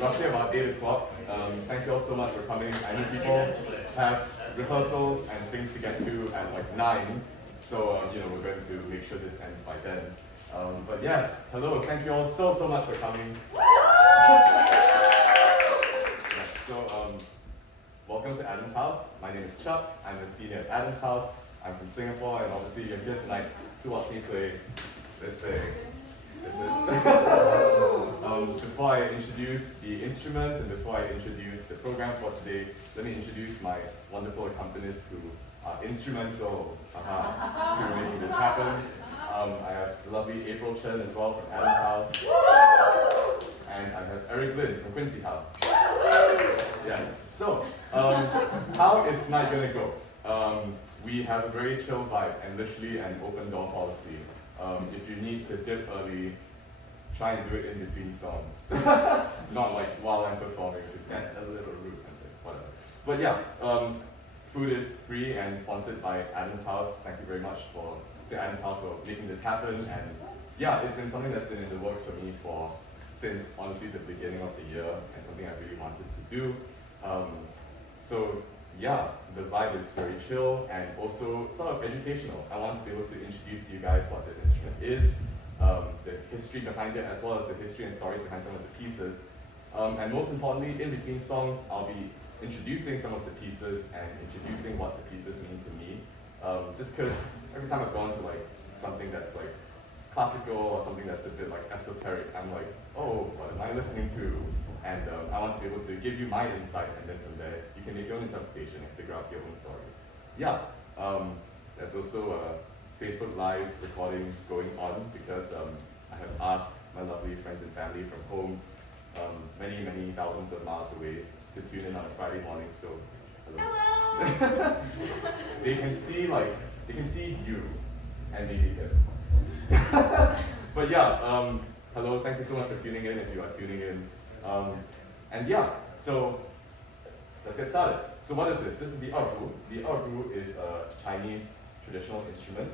roughly about 8 o'clock. Thank you all so much for coming. I know people have rehearsals and things to get to at like 9, so we're going to make sure this ends by then. But yes, hello, thank you all so much for coming. Yes, so welcome to Adam's House. My name is Chuck. I'm a senior at Adam's House. I'm from Singapore, and obviously you're here tonight to watch me play this thing. Before I introduce the instrument and before I introduce the program for today, let me introduce my wonderful accompanists who are instrumental to making this happen. I have the lovely April Chen as well from Adam's House. And I have Eric Lin from Quincy House. Yes, so how is tonight going to go? We have a very chill vibe and literally an open door policy. If you need to dip early, try and do it in between songs. Not like while I'm performing, because that's a little rude, whatever. But yeah, food is free and sponsored by Adam's House. Thank you very much to Adam's House for making this happen. And yeah, it's been something that's been in the works for me since honestly the beginning of the year, and something I really wanted to do. So yeah, the vibe is very chill and also sort of educational. I want to be able to introduce to you guys what this instrument is, the history behind it, as well as the history and stories behind some of the pieces. And most importantly, in between songs, I'll be introducing some of the pieces and introducing what the pieces mean to me. Just because every time I've gone to like something that's like classical or something that's a bit like esoteric, I'm like, oh, what am I listening to? And I want to be able to give you my insight, and then from there, you can make your own interpretation and figure out your own story. Yeah, there's also a Facebook Live recording going on because I have asked my lovely friends and family from home, many thousands of miles away, to tune in on a Friday morning. So, hello. they can see you, and maybe him. But yeah, hello. Thank you so much for tuning in. If you are tuning in. And yeah, so let's get started. So what is this? This is the erhu. The erhu is a Chinese traditional instrument.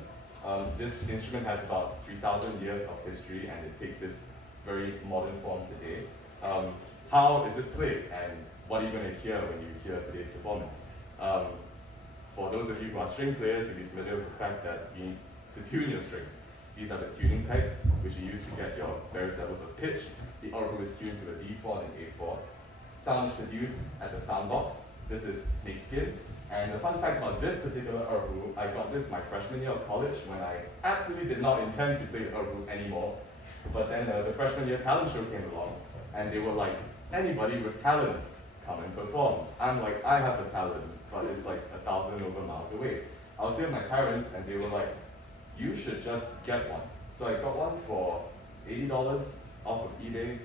This instrument has about 3,000 years of history, and it takes this very modern form today. How is this played, and what are you going to hear when you hear today's performance? For those of you who are string players, you'll be familiar with the fact that you need to tune your strings. These are the tuning pegs, which you use to get your various levels of pitch. The erhu is tuned to a D4 and an A4. Sounds produced at the sound box. This is snakeskin. And the fun fact about this particular erhu, I got this my freshman year of college when I absolutely did not intend to play erhu anymore. But then the freshman year talent show came along, and they were like, anybody with talents, come and perform. I'm like, I have the talent, but it's like 1,000 over miles away. I was here with my parents, and they were like, you should just get one. So I got one for $80 off of eBay,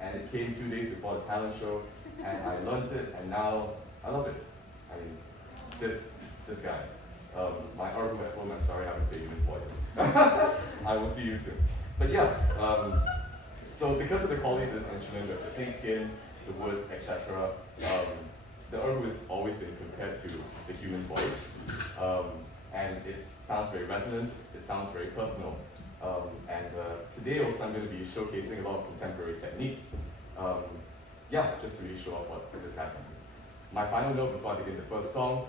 and it came 2 days before the talent show, and I learned it, and now I love it. I mean, this guy, my erhu at home, I'm sorry I haven't paid you in for it. I will see you soon. But yeah, so because of the qualities of this instrument, with the snakeskin, the wood, etc., the erhu has always been compared to the human voice. And it sounds very resonant, it sounds very personal. Today also I'm going to be showcasing a lot of contemporary techniques. Just to really show off what is happening. My final note before I begin the first song,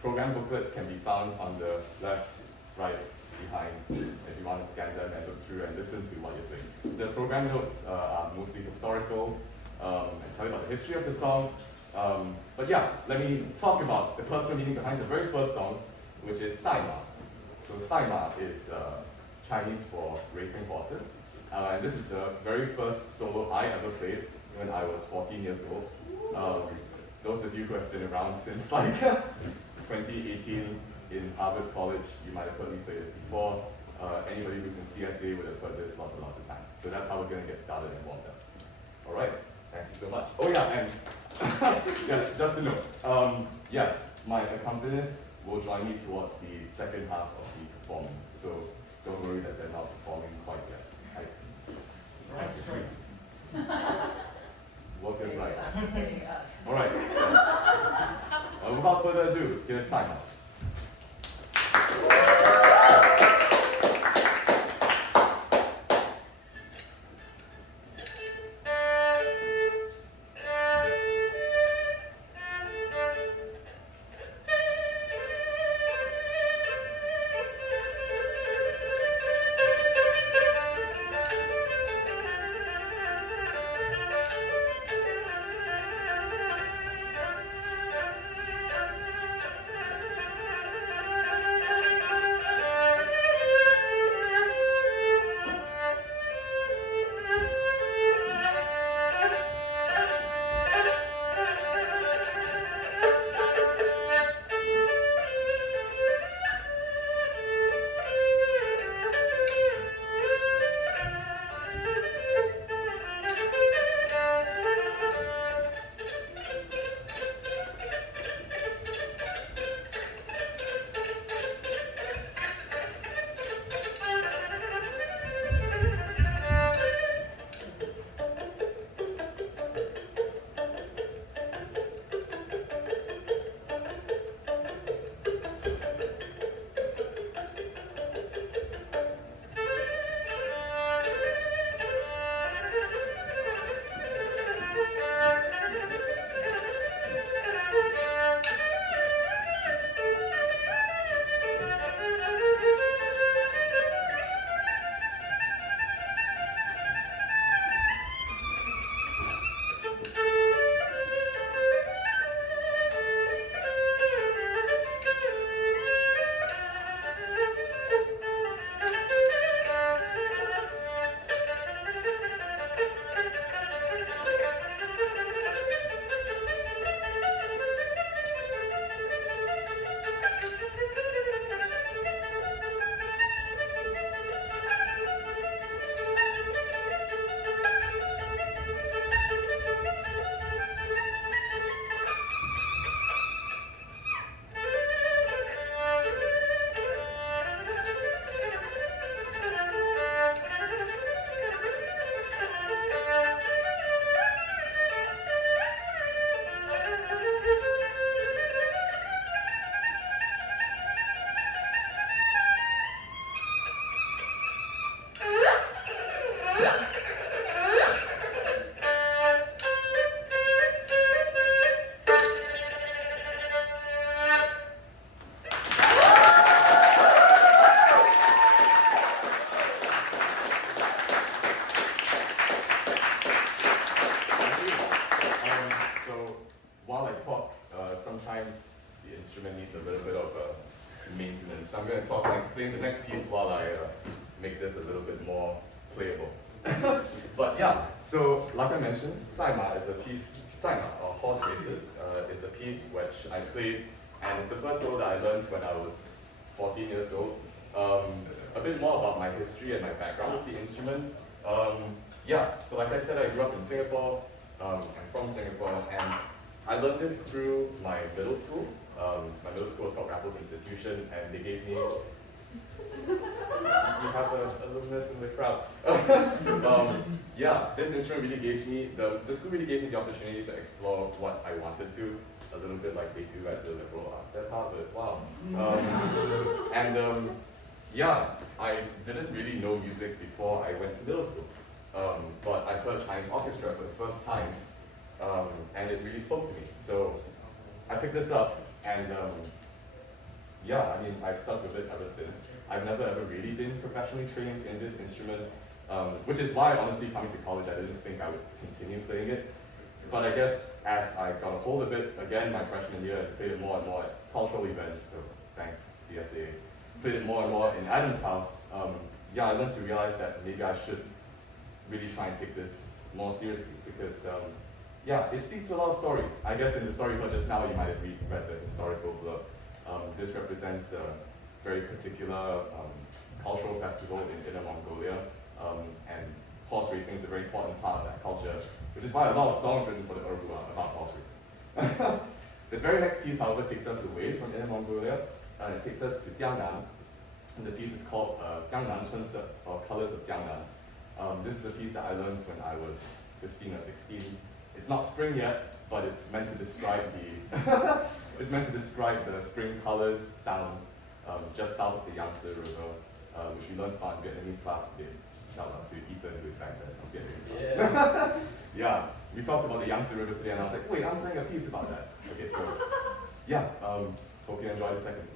program booklets can be found on the left, right, behind, if you want to scan them and look through and listen to what you're playing. The program notes are mostly historical and tell you about the history of the song. But yeah, let me talk about the personal meaning behind the very first song, which is Saima. So Saima is Chinese for racing horses. And this is the very first solo I ever played when I was 14 years old. Those of you who have been around since like 2018 in Harvard College, you might have heard me play this before. Anybody who's in CSA would have heard this lots and lots of times. So that's how we're going to get started and warmed up. All right, thank you so much. Oh yeah, and yes, just a note. Yes, my accompanists will join me towards the second half of the performance. So don't worry that they're not performing quite yet. Work is right. All right. Yes. Without further ado, here's Simon. instruments. So I'm going to talk and explain the next piece while I make this a little bit more playable. But yeah, so like I mentioned, Saima is a piece, Saima, or horse races, is a piece which I played, and it's the first solo that I learned when I was 14 years old. A bit more about my history and my background with the instrument. Yeah, so like I said, I grew up in Singapore. I'm from Singapore, and I learned this through my middle school. My middle school was called Raffles Institution, and they gave me. You have a alumnus in the crowd. Yeah, this instrument really gave me the school really gave me the opportunity to explore what I wanted to, a little bit like they do at the liberal arts at Harvard. Wow. Yeah, I didn't really know music before I went to middle school, but I heard Chinese orchestra for the first time, and it really spoke to me. So I picked this up, and yeah, I mean, I've stuck with it ever since. I've never ever really been professionally trained in this instrument, which is why, honestly, coming to college, I didn't think I would continue playing it. But I guess as I got a hold of it, again, my freshman year, I played it more and more at cultural events, so thanks, CSA. Played it more and more in Adam's house. Yeah, I learned to realize that maybe I should really try and take this more seriously, because yeah, it speaks to a lot of stories. I guess in the story you heard just now, you might have read the historical blurb. This represents a very particular cultural festival in Inner Mongolia, and horse racing is a very important part of that culture, which is why a lot of songs written for the Erhu are about horse racing. The very next piece, however, takes us away from Inner Mongolia, and it takes us to Jiangnan, and the piece is called Jiangnan春色, or Colors of Jiangnan. This is a piece that I learned when I was 15 or 16. It's not spring yet, but it's meant to describe the it's meant to describe the spring colors, sounds, just south of the Yangtze River, which we learned on Vietnamese class today. Shout out to Ethan, who's back then from Vietnamese class. Yeah, we talked about the Yangtze River today, and I was like, wait, I'm playing a piece about that. Okay, so yeah, hope you enjoy the second piece.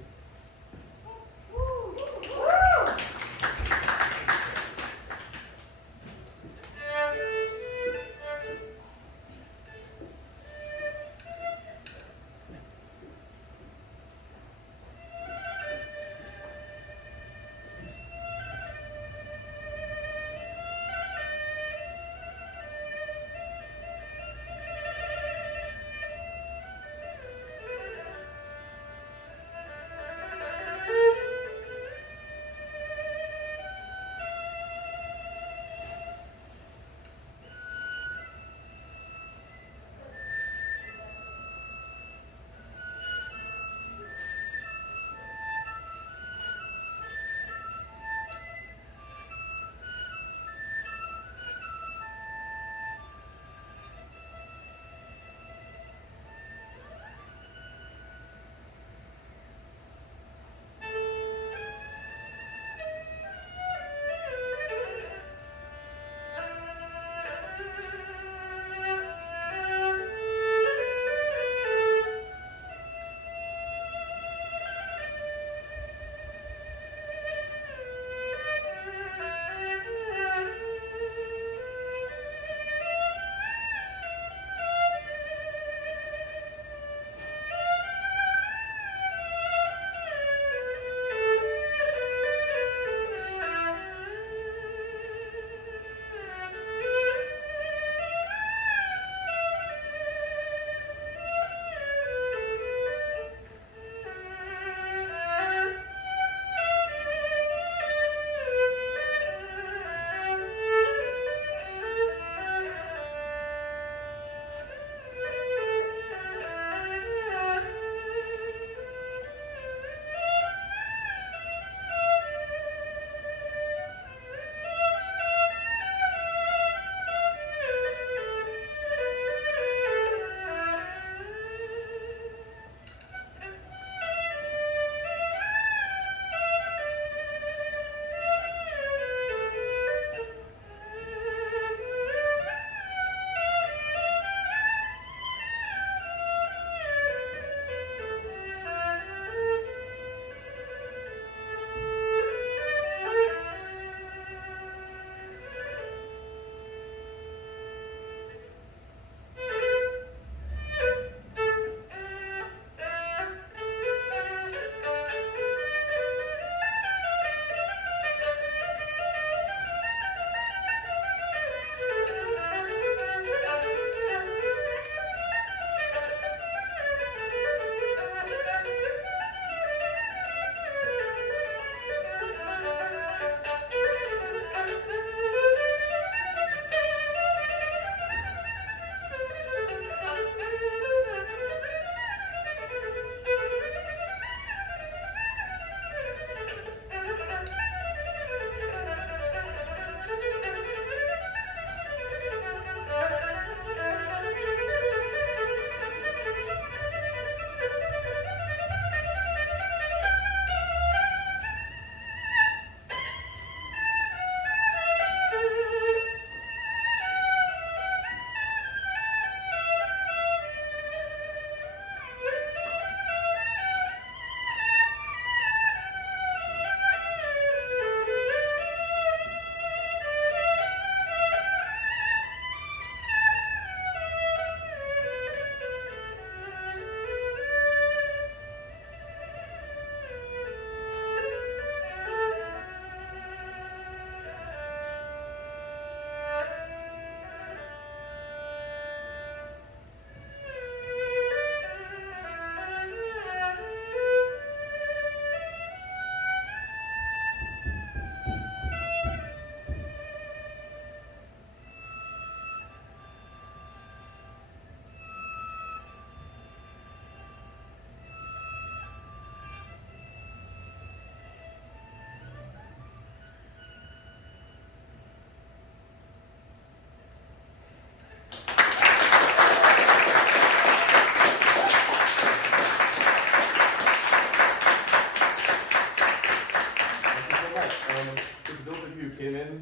came in,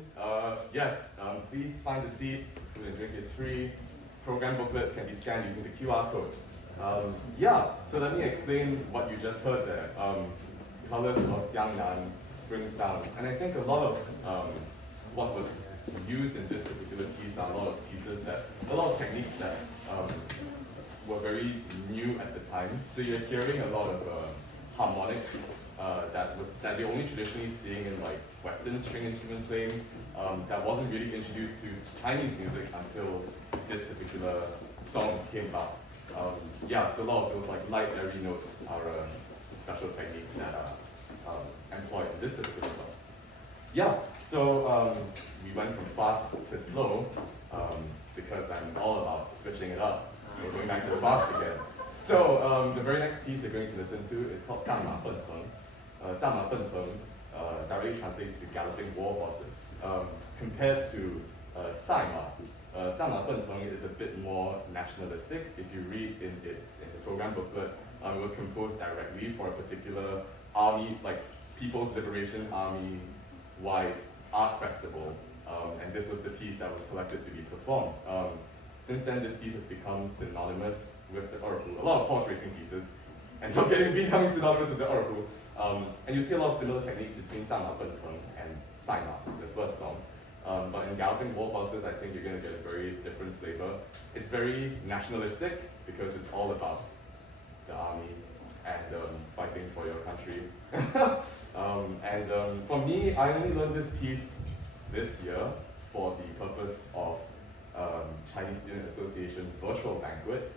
yes, please find a seat. Food and drink is free. Program booklets can be scanned using the QR code. Yeah, so let me explain what you just heard there. Colors of Jiangnan, spring sounds. And I think a lot of what was used in this particular piece are a lot of techniques that were very new at the time. So you're hearing a lot of harmonics that you're only traditionally seeing in like Western string instrument playing. That wasn't really introduced to Chinese music until this particular song came about. Yeah, so a lot of those like light airy notes are a special technique that are employed in this particular song. Yeah, so we went from fast to slow because I'm all about switching it up. We're going back to the fast again. So the very next piece you're going to listen to is called 战马奔腾. 战马奔腾 directly translates to Galloping War Horses. Compared to 赛马, 战马奔腾 is a bit more nationalistic. If you read in the program booklet, it was composed directly for a particular army, like People's Liberation Army wide art festival. And this was the piece that was selected to be performed. Since then, this piece has become synonymous with the Erhu. A lot of horse racing pieces and becoming synonymous with the Erhu. And you see a lot of similar techniques between 战马奔腾 and 赛马, the first song. But in Galloping War Horses, I think you're going to get a very different flavor. It's very nationalistic because it's all about the army and fighting for your country. For me, I only learned this piece this year for the purpose of Chinese Student Association virtual banquet.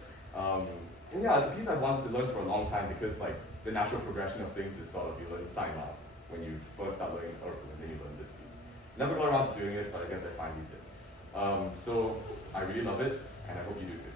And yeah, it's a piece I've wanted to learn for a long time because like the natural progression of things is sort of you learn Saima when you first start learning Erhu and then you learn this piece. Never got around to doing it, but I guess I finally did. So I really love it, and I hope you do too.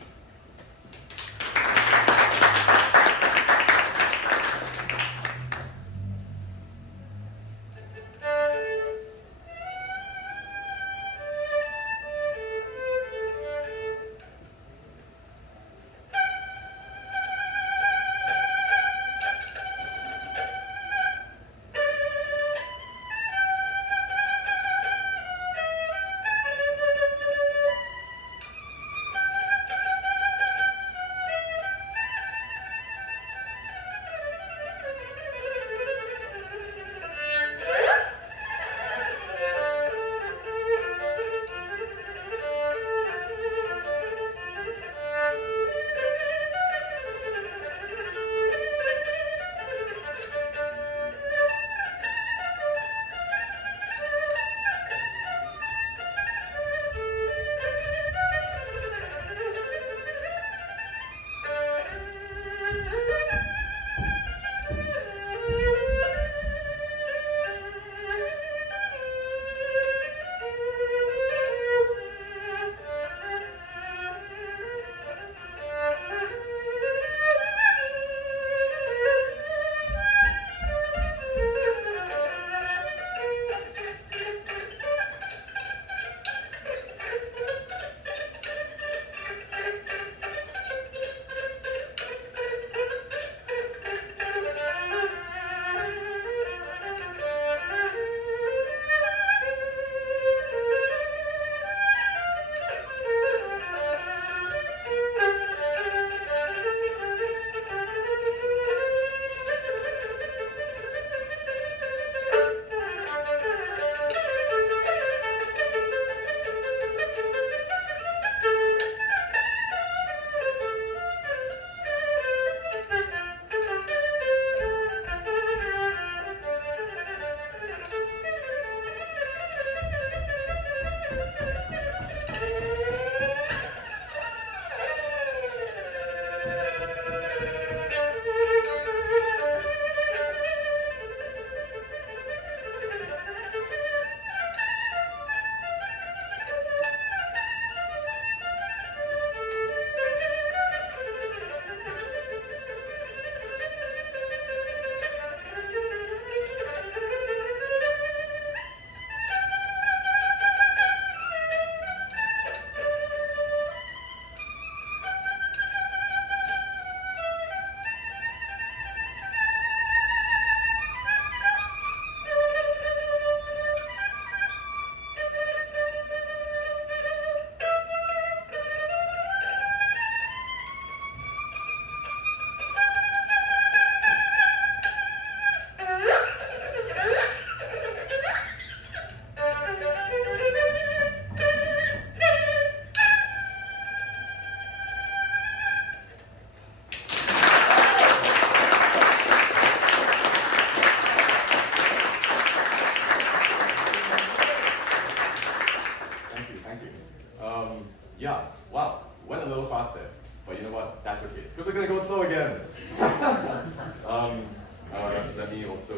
also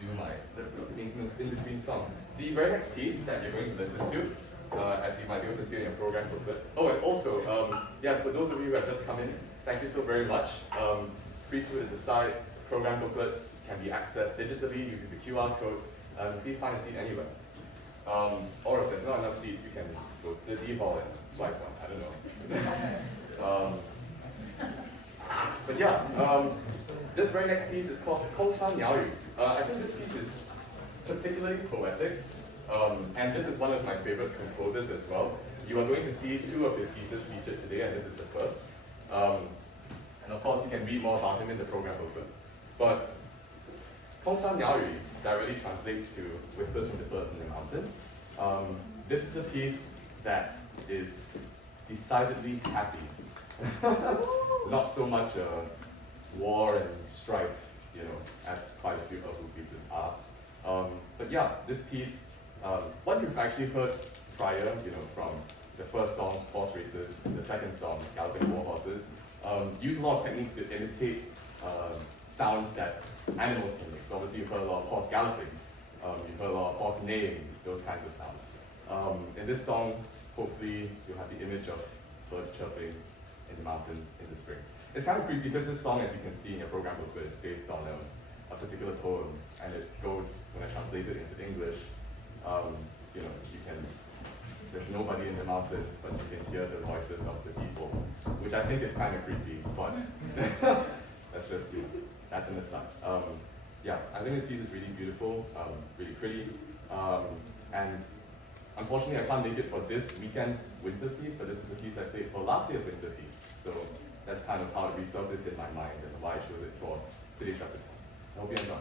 do the maintenance in between songs. The very next piece that you're going to listen to, as you might be able to see in your program booklet. Oh, and also, yes, for those of you who have just come in, thank you so very much. Free food at the side, program booklets can be accessed digitally using the QR codes. Please find a seat anywhere. Or if there's not enough seats, you can go to the D hall and swipe one. I don't know. But yeah, this very next piece is called空山鸟语. I think this piece is particularly poetic, and this is one of my favorite composers as well. You are going to see two of his pieces featured today, and this is the first. And of course, you can read more about him in the program booklet. But 空山鸟语 directly translates to Whispers from the Birds in the Mountain. This is a piece that is decidedly happy. Not so much war and strife, as quite a few Erhu pieces are. But yeah, this piece, what you've actually heard prior, from the first song, Horse Races, and the second song, Galloping War Horses, use a lot of techniques to imitate sounds that animals can make. So obviously you've heard a lot of horse galloping, you've heard a lot of horse neighing, those kinds of sounds. In this song, hopefully you'll have the image of birds chirping in the mountains in the spring. It's kind of creepy because this song, as you can see in your program booklet, is based on a particular poem, and it goes, when I translate it into English, there's nobody in the mountains, but you can hear the voices of the people, which I think is kind of creepy, but let's just see. That's an aside. Yeah, I think this piece is really beautiful, really pretty, and unfortunately I can't make it for this weekend's winter piece, but this is a piece I played for last year's winter piece, so that's kind of how it resurfaced in my mind and why I chose it for today's repertoire. I hope you enjoy.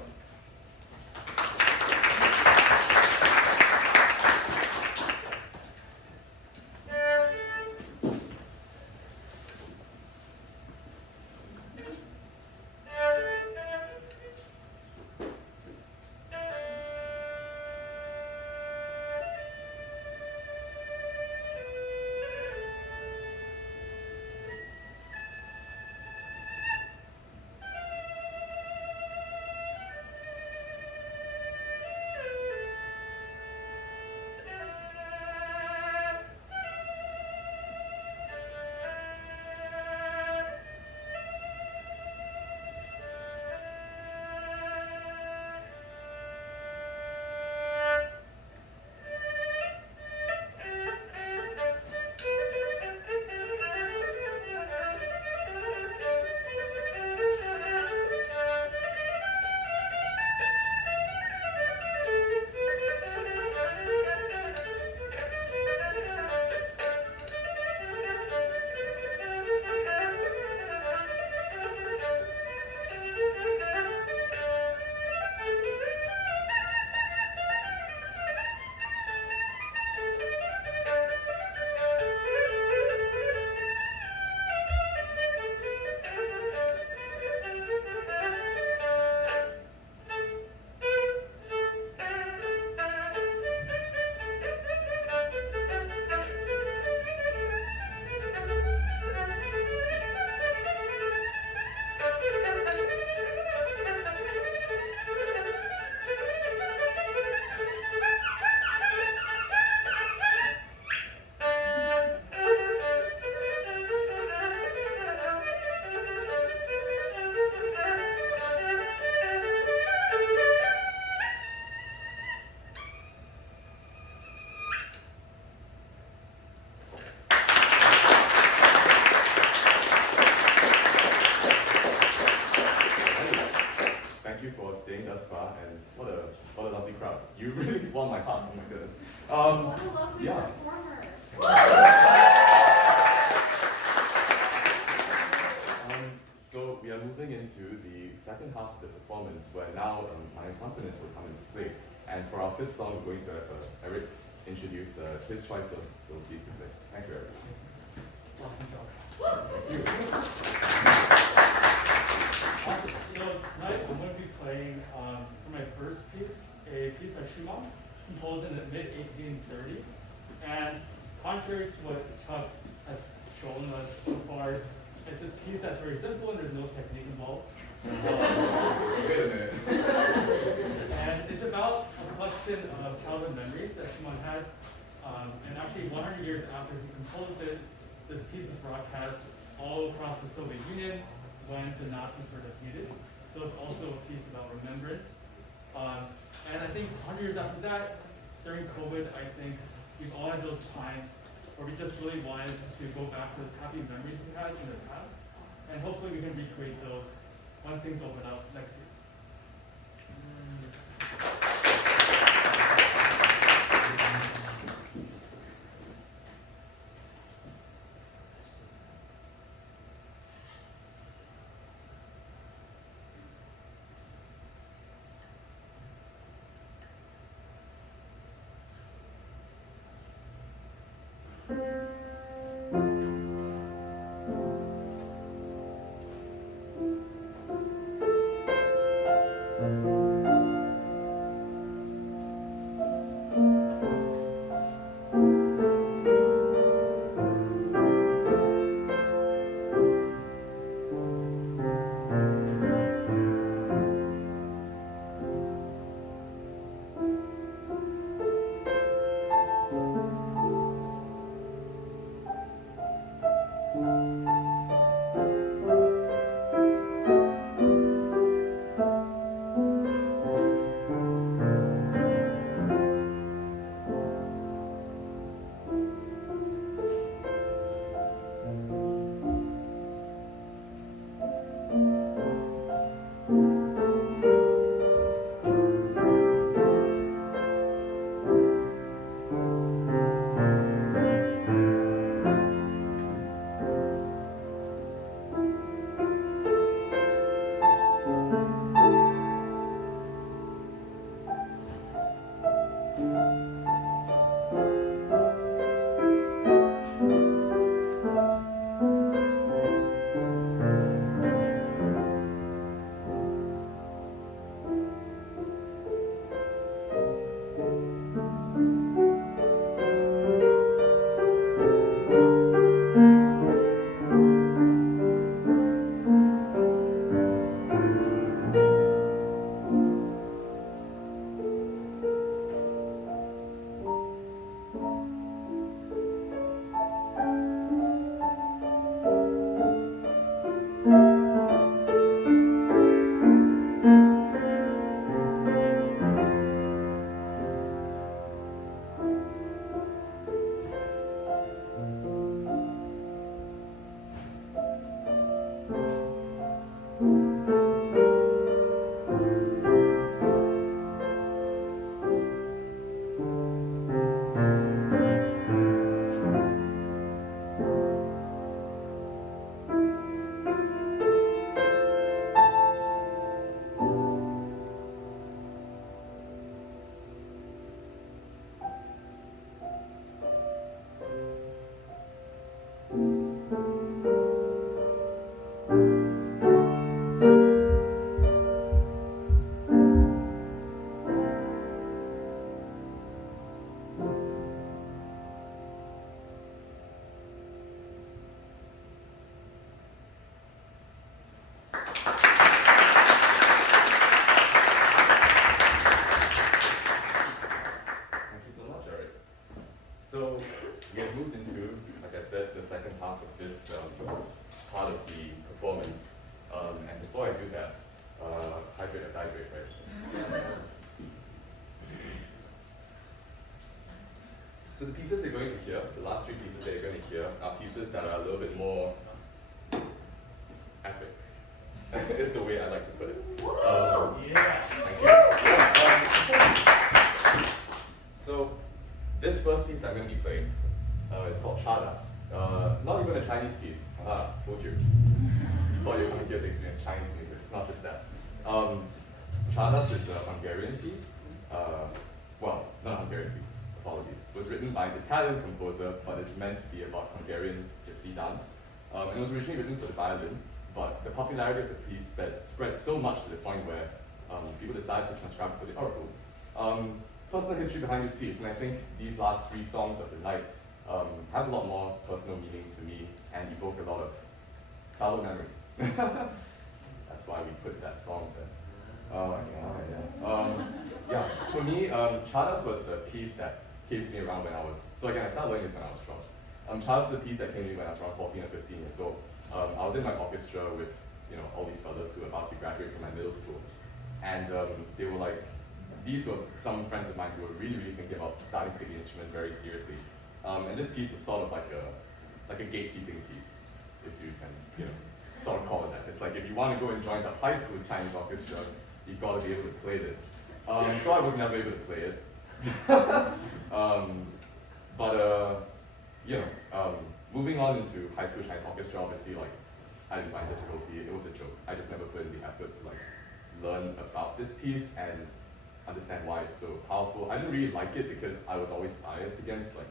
Staying thus far, and what a lovely crowd. You really won my heart, oh my goodness. What a lovely performer. So we are moving into the second half of the performance, where now my accompanists will come into play. And for our fifth song, we're going to have Eric introduce his choice of those pieces to play. Thank you, Eric. Awesome job. Thank you. Awesome. So tonight I'm going to be playing, for my first piece, a piece by Schumann, composed in the mid-1830s. And contrary to what Chuck has shown us so far, It's a piece that's very simple and there's no technique involved. Wait a minute. And it's about a collection of childhood memories that Schumann had. And actually 100 years after he composed it, this piece is broadcast all across the Soviet Union when the Nazis were defeated. So it's also a piece about remembrance. And I think 100 years after that, during COVID, I think we've all had those times where we just really wanted to go back to those happy memories we had in the past. And hopefully we can recreate those once things open up next year. So we have moved into, like I said, the second half of this part of the performance. And before I do that, hydrate or dihydrate, right? So the pieces you're going to hear, the last three pieces that you're going to hear, are pieces that are a little bit more epic. Is the way I like to put it. Yeah. Thank you. So this first piece I'm going to be playing is called Czardas. Not even a Chinese piece. Told you. Thought you were coming here to experience Chinese music. It's not just that. Czardas is a Hungarian piece. Well, not a Hungarian piece. Apologies. It was written by an Italian composer, but it's meant to be about Hungarian gypsy dance. And it was originally written for the violin, but the popularity of the piece spread so much to the point where people decided to transcribe it for the Erhu. Personal history behind this piece, and I think these last three songs of the night have a lot more personal meaning to me and evoke a lot of childhood memories. That's why we put that song there. Yeah. For me, Czardas was a piece that came to me around when I was, so again, I started learning this when I was 12. Czardas was a piece that came to me when I was around 14 or 15 years old. I was in my orchestra with, all these fellas who were about to graduate from my middle school. And they were like, these were some friends of mine who were really, really thinking about starting to take the instrument very seriously. And this piece was sort of like a gatekeeping piece, if you can, sort of call it that. It's like if you want to go and join the high school Chinese orchestra, you've got to be able to play this. So I was never able to play it. Moving on into high school Chinese orchestra, obviously, like, I didn't find difficulty. It was a joke. I just never put in the effort to, like, learn about this piece and understand why it's so powerful. I didn't really like it because I was always biased against, like,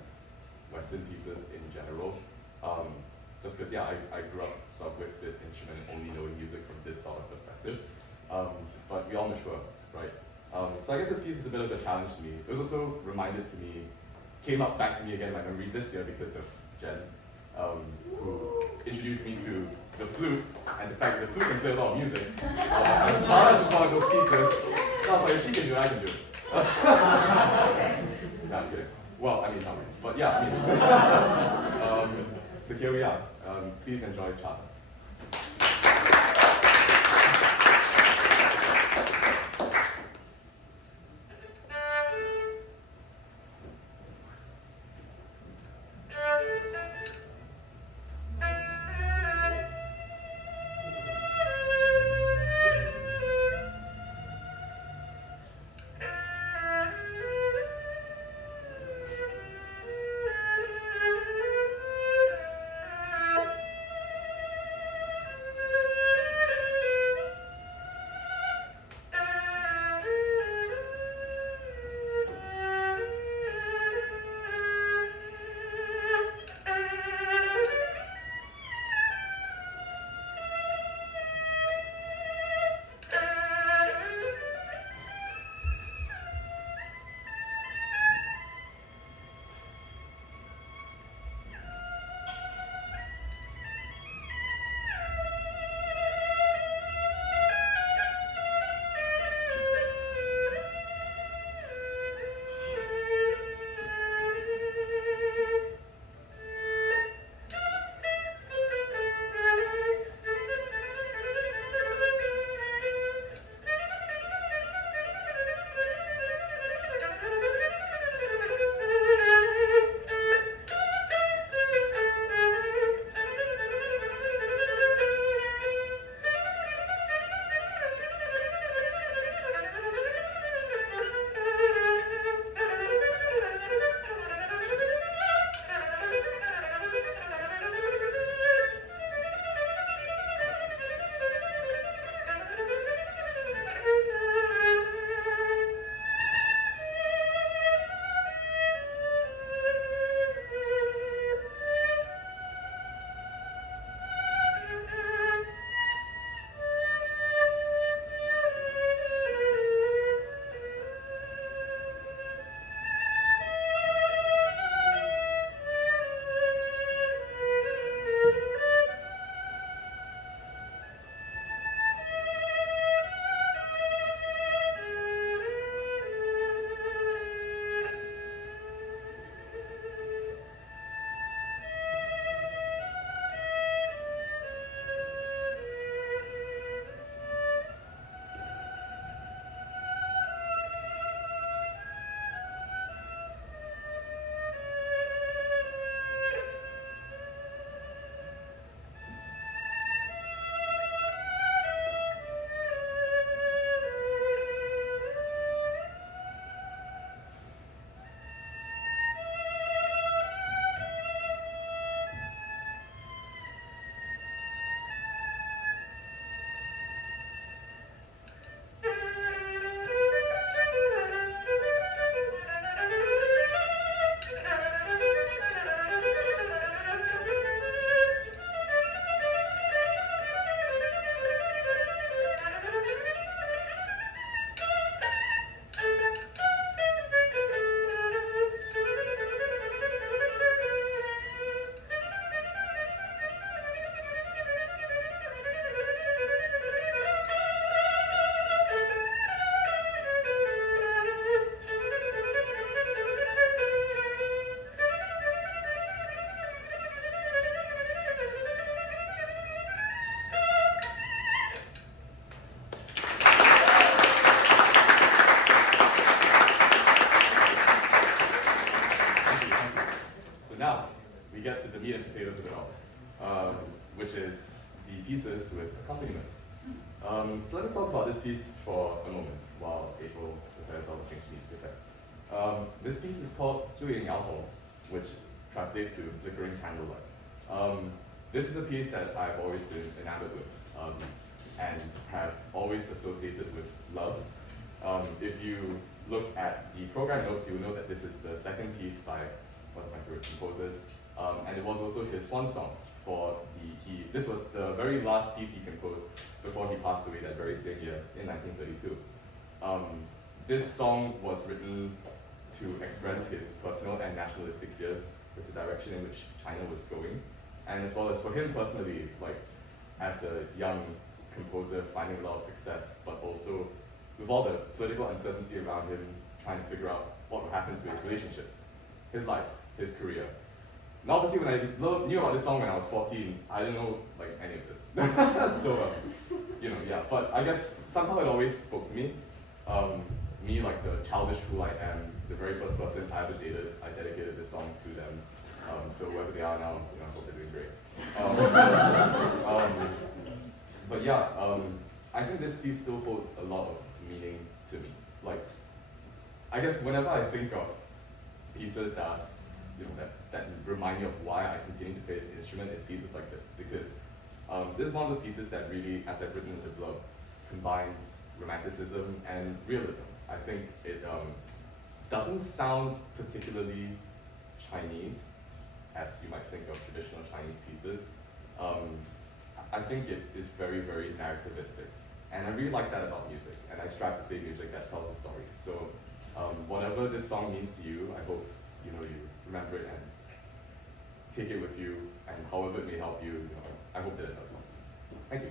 Western pieces in general. Just because, I grew up sort of with this instrument, only knowing music from this sort of perspective. But we all mature, right? So I guess this piece is a bit of a challenge to me. It was also came up back to me again in my memory this year because of Chen, who introduced me to the flute, and the fact that the flute can play a lot of music. And Czardas is one of those pieces. So I was like, if she can do it, I can do it. No, I'm kidding. Well, I mean, not really. But yeah, so here we are. Please enjoy Czardas. which is the pieces with accompaniments. So let me talk about this piece for a moment while April prepares all the things she needs to prepare. This piece is called烛影摇红, which translates to Flickering Candlelight. This is a piece that I've always been enamored with and have always associated with love. If you look at the program notes, you'll know that this is the second piece by one of my favorite composers, and it was also his swan song for this was the very last piece he composed before he passed away that very same year in 1932. This song was written to express his personal and nationalistic fears with the direction in which China was going, and as well as for him personally, like as a young composer finding a lot of success, but also with all the political uncertainty around him, trying to figure out what would happen to his relationships, his life, his career. And obviously when I knew about this song when I was 14, I didn't know like any of this. So, yeah, but I guess somehow it always spoke to me. Me, like the childish fool I am, the very first person I ever dated, I dedicated this song to them. So wherever they are now, I hope they're doing great. But yeah, I think this piece still holds a lot of meaning to me. Like, I guess whenever I think of pieces that remind me of why I continue to play this instrument, it's pieces like this, because this is one of those pieces that really, as I've written in the blog, combines romanticism and realism. I think it doesn't sound particularly Chinese, as you might think of traditional Chinese pieces. I think it is very, very narrativistic. And I really like that about music, and I strive to play music that tells a story. So whatever this song means to you, I hope you remember it and take it with you, and however it may help you, I hope that it does help. Thank you.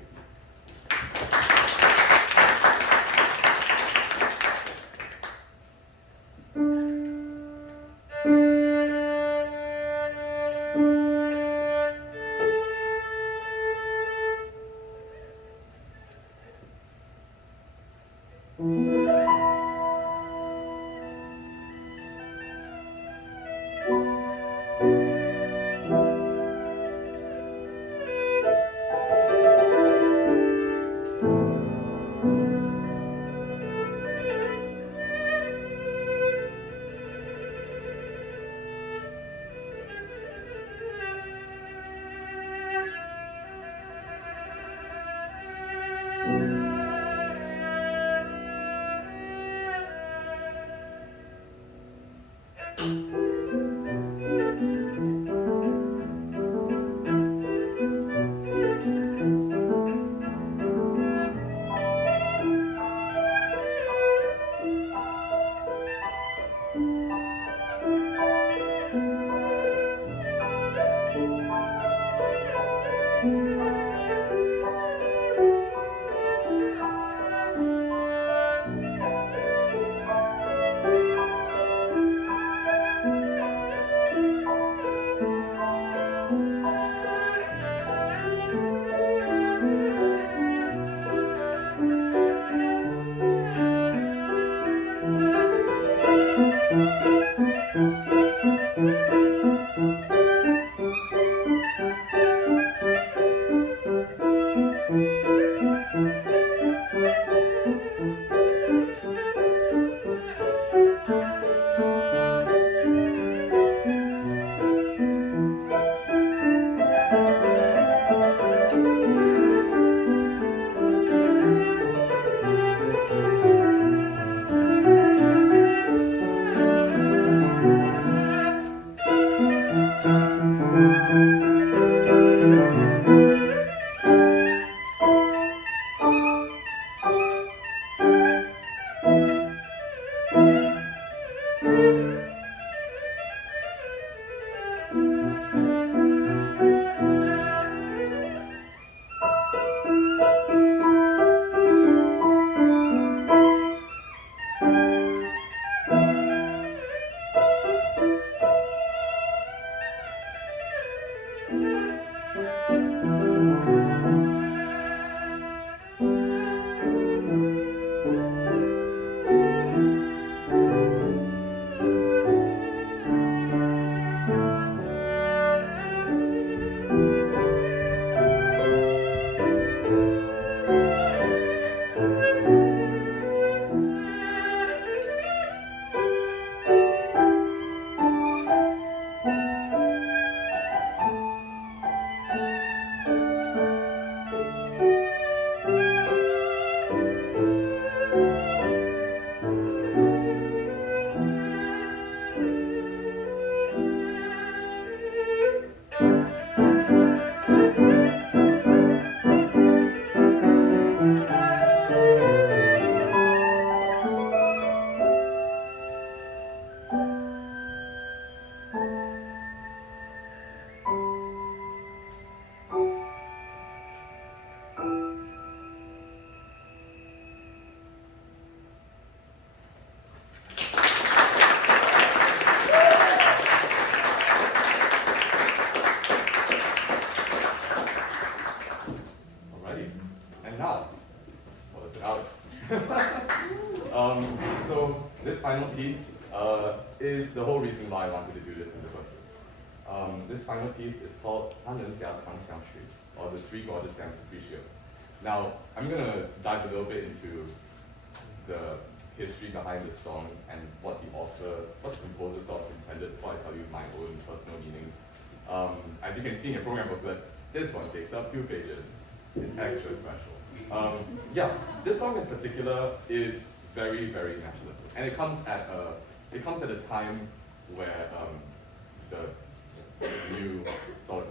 So this final piece is the whole reason why I wanted to do this in the first place. This final piece is called 三门峡畅想曲, or the Three Gorges Dam Capriccio. Now, I'm going to dive a little bit into the history behind the song and what the author, what the composer sort of intended before I tell you my own personal meaning. As you can see in your program booklet, this one takes up 2 pages. It's extra special. Yeah, this song in particular is very, very nationalistic, and it comes at a time where the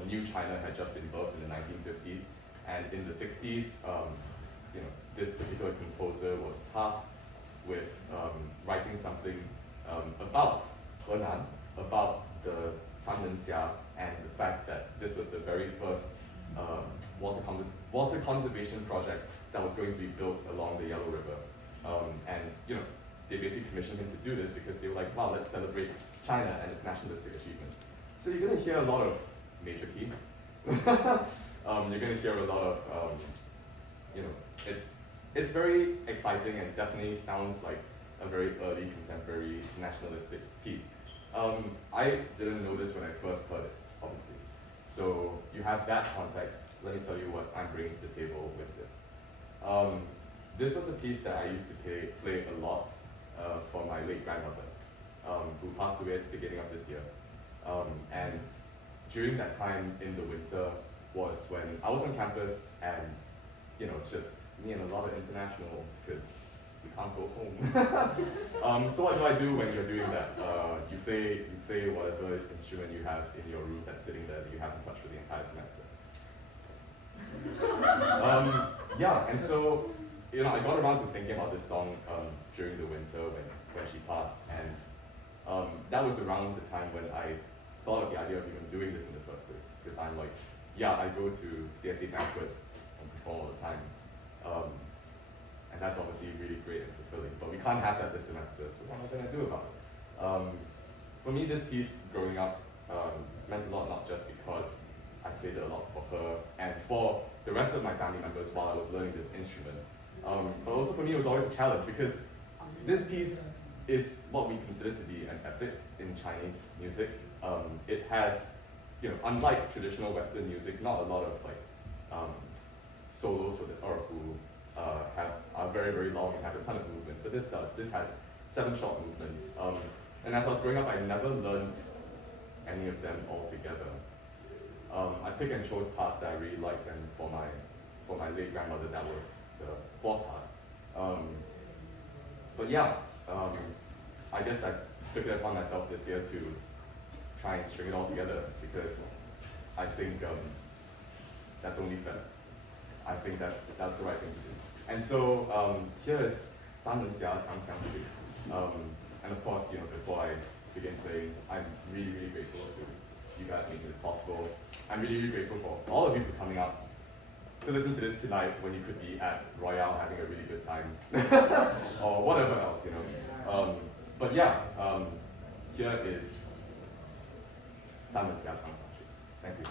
new China had just been birthed in the 1950s, and in the 60s, this particular composer was tasked with writing something about Henan, about the Sanmenxia, and the fact that this was the very first water conservation project that was going to be built along the Yellow River. And they basically commissioned him to do this because they were like, wow, let's celebrate China and its nationalistic achievements. So you're going to hear a lot of major key. You're going to hear a lot of, it's very exciting and definitely sounds like a very early contemporary nationalistic piece. I didn't know this when I first heard it, obviously. So you have that context. Let me tell you what I'm bringing to the table with this. This was a piece that I used to play a lot for my late grandmother, who passed away at the beginning of this year. And during that time in the winter was when I was on campus, and it's just me and a lot of internationals because we can't go home. So what do I do when you're doing that? You play whatever instrument you have in your room that's sitting there that you haven't touched for the entire semester. Yeah, and so I got around to thinking about this song during the winter when she passed, and that was around the time when I thought of the idea of even doing this in the first place, because I'm like, yeah, I go to CSA banquet and perform all the time, and that's obviously really great and fulfilling, but we can't have that this semester, so what am I going to do about it? For me, this piece growing up meant a lot, not just because I played it a lot for her and for the rest of my family members while I was learning this instrument, but also for me it was always a challenge, because this piece is what we consider to be an epic in Chinese music. It has, unlike traditional Western music, not a lot of solos for the who are very, very long and have a ton of movements, but this does. This has 7 short movements. And as I was growing up, I never learned any of them all together. I picked and chose parts that I really liked, and for my late grandmother, that was the 4th part. But yeah, I guess I took it upon myself this year to try and string it all together, because I think that's only fair. I think that's the right thing to do. And so here is 三门峡畅想曲. And of course, before I begin playing, I'm really, really grateful to you guys making this possible. I'm really, really grateful for all of you for coming out to listen to this tonight when you could be at Royale having a really good time, or whatever else, But yeah, here is 三门峡畅想曲. Thank you.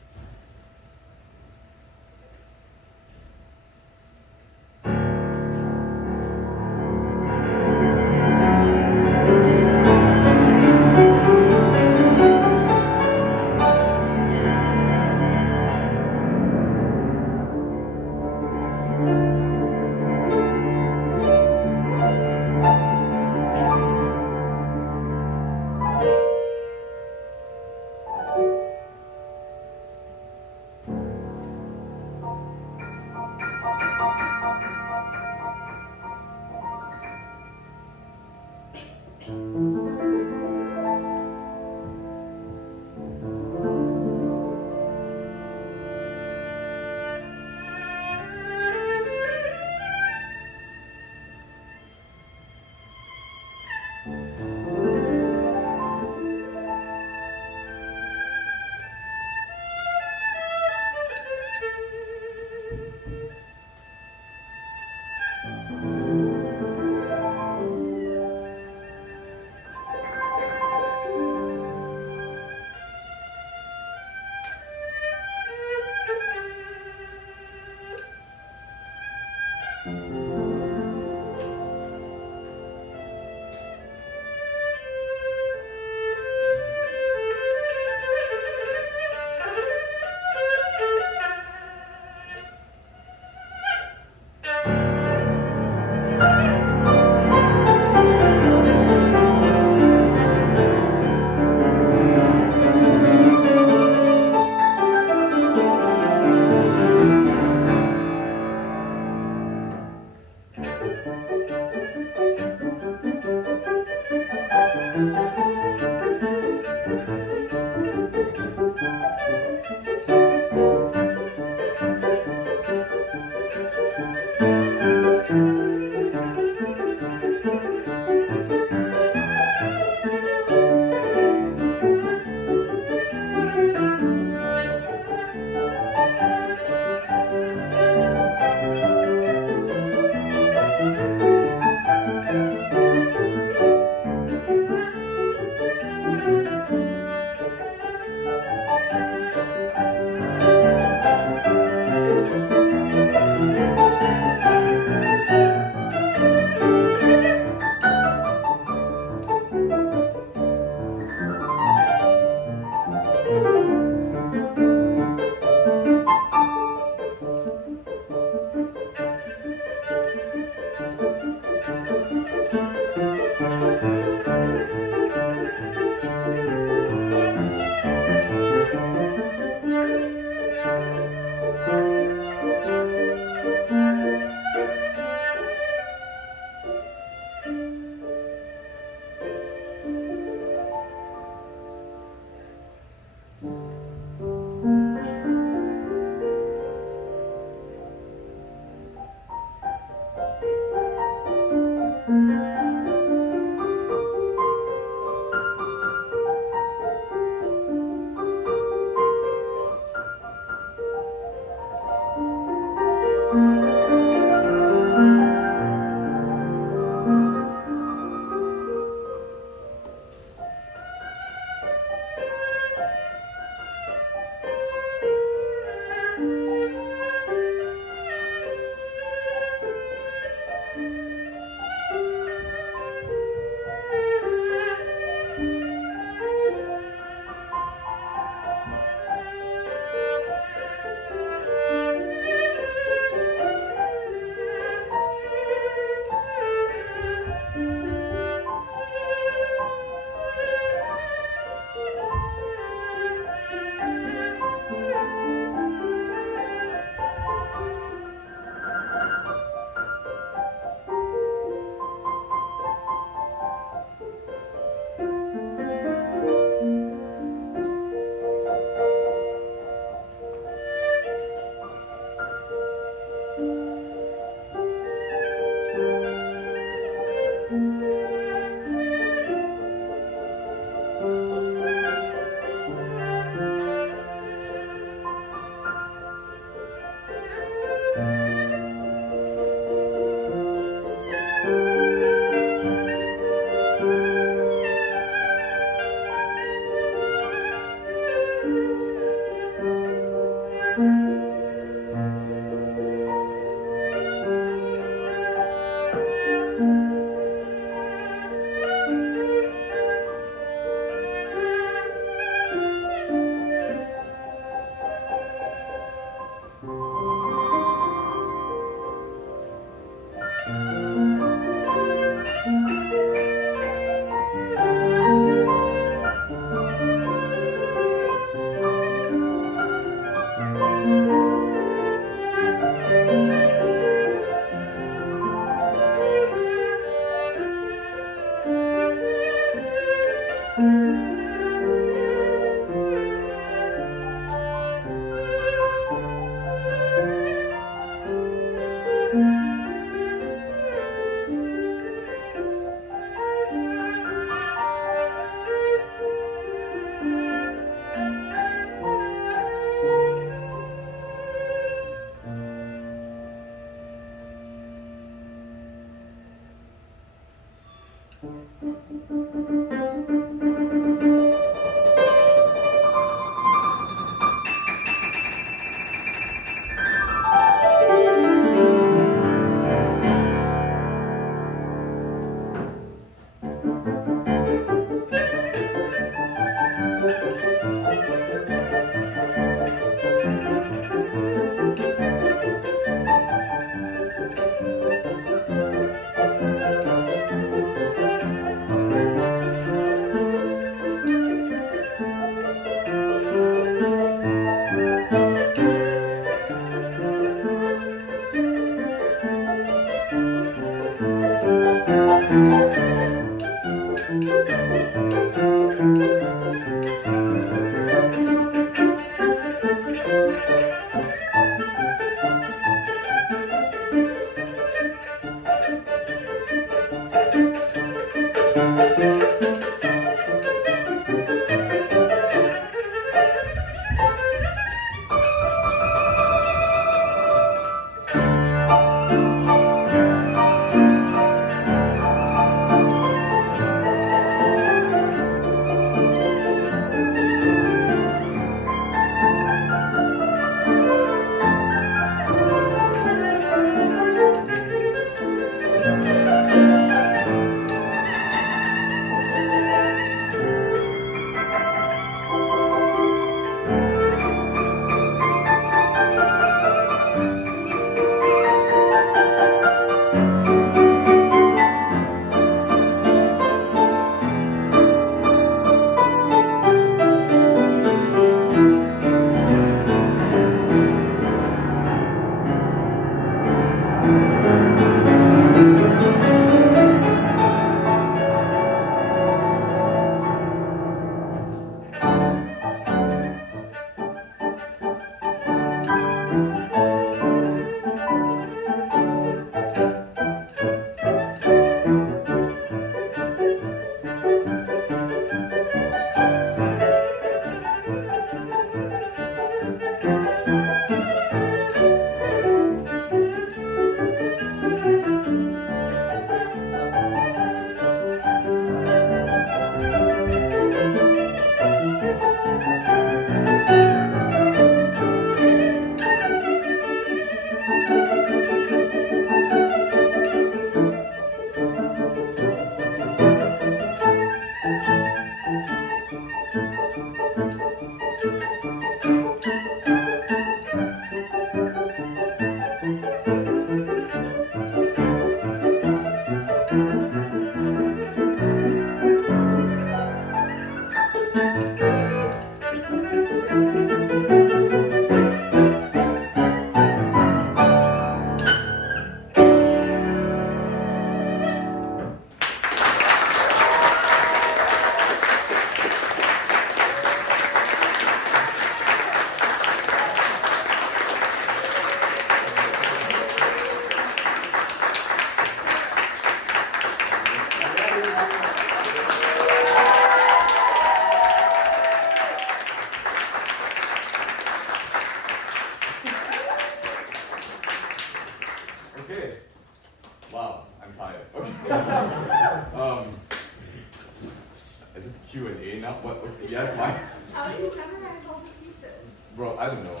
Yes, why? How do you memorize all the pieces? Bro, I don't know.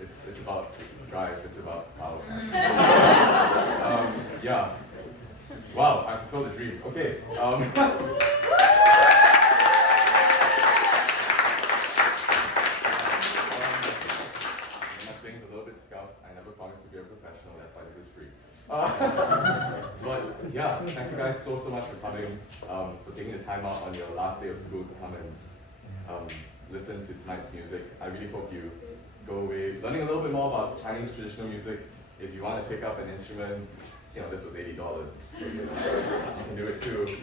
It's about drive, it's about power. Yeah. Wow, I fulfilled a dream. Okay. My thing's a little bit scuffed. I never promised to be a professional, that's why this is free. But yeah, thank you guys so much for coming, for taking the time out on your last day of school to come and listen to tonight's music. I really hope you go away learning a little bit more about Chinese traditional music. If you want to pick up an instrument, this was $80, so you can do it too.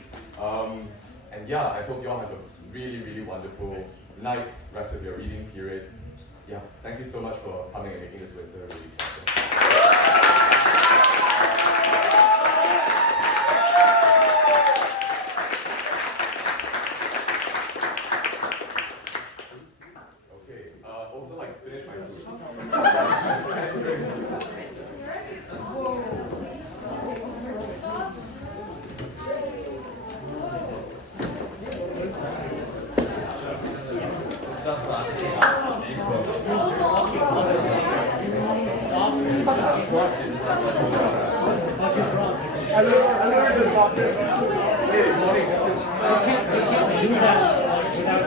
And yeah, I hope you all have a really, really wonderful night, rest of your reading period. Yeah, thank you so much for coming and making this winter really special. Finish my food. Drinks. I learned to talk to him. Hey, morning. You can't do that without